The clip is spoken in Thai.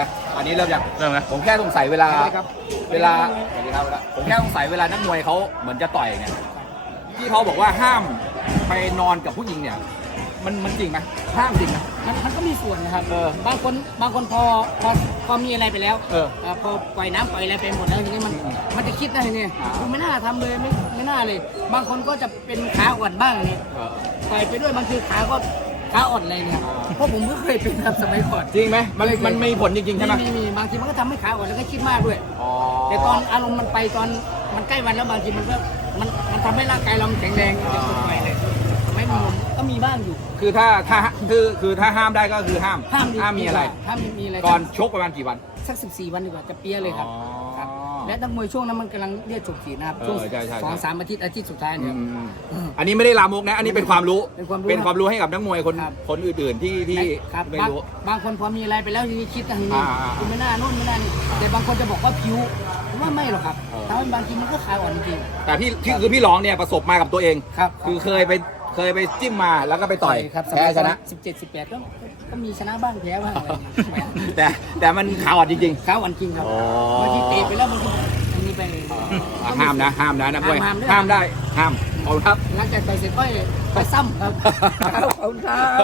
นะอันนี้เริ่มยังเริ่มนะผมแค่สงสัยเวลาครับเวลาสวัสดีครับผมแค่สงสัยเวลานักมวยเขาเหมือนจะต่อยเนี่ยที่เขาบอกว่าห้ามไปนอนกับผู้หญิงเนี่ย มันมันจริงไหมห้ามจริงไหมมันมันก็มีส่วนนะครับเออบางคนบางคนพอพอพอมีอะไรไปแล้วเออเอ่อพอปล่อยน้ำปล่อยอะไรไปหมดแล้วทีนี้มันอืมมันจะคิดนะทีนี้อ่าคุณไม่น่าทำเลยไม่ไม่น่าเลย บางคนก็จะเป็นขาอ่อนบ้างเนี่ยเออปล่อยไปด้วยบางทีขาก็ ขาอ่อนเลยเนี่ยอ่าเพราะผมก็เคยเป็นครับสมัยก่อนจริงไหมมันมันมีผลจริงๆใช่ไหมมีมีบางทีมันก็ทำให้ขาอ่อนแล้วก็คิดมากด้วย อ๋อแต่ตอนอารมณ์มันไปตอนมันใกล้วันแล้วบางทีมันก็มันมันทำให้ร่างกายเรามันแข็งแรงจะสุดไปเลยไม่มีผมก็มีบ้างอยู่ คือถ้าถ้าคือคือถ้าห้ามได้ก็คือห้ามห้ามดีห้ามมีอะไรห้ามมีอะไรก่อนชกประมาณกี่วัน สักสิบสี่วันดีกว่าจะเปี้ยเลยครับอ๋อครับ และนักมวยช่วงนั้นมันกำลังเรียกฉกฉีดนะครับเออช่วงใช่ใช่ สองใช่สามอาทิตย์อาทิตย์สุดท้ายอืเนี่ยมอันนี้ไม่ได้ลามกนะ อันนี้เป็นความรู้เป็นความรู้เป็นความรู้ให้กับนักมวยคนครับ คนอื่นๆที่ที่ครับไม่บางรู้ บางคนพอมีอะไรไปแล้วทีนี้คิดทางนี้อ่าอ่าคุณไม่น่าโน่นไม่น่านี่แต่บางคนจะบอกว่าผิวผมว่าไม่หรอกครับเออ ทำให้บางทีมันก็ขาอ่อนจริงแต่พี่ที่คือพี่ร้องเนี่ยประสบมากับตัวเองครับ คือเคยไป เคยไปจิ้มมาแล้วก็ไปต่อยครับแพ้ชนะ สิบเจ็ดสิบแปดก็ก็มีชนะบ้างแพ้บ้างอะไรอย่างเงี้ยแต่แต่มันขาวอ่อนจริงขาอ่อนจริงครับอ๋อ บางทีเตะไปแล้วบางทีอันนี้ไปเลยๆอ่าห้ามนะ ห้ามนะนักมวยห้ามห้ามด้วยห้ามได้ห้ามเอาครับ หลังจากต่อยเสร็จก็ไปซ้ำครับขอบคุณครับ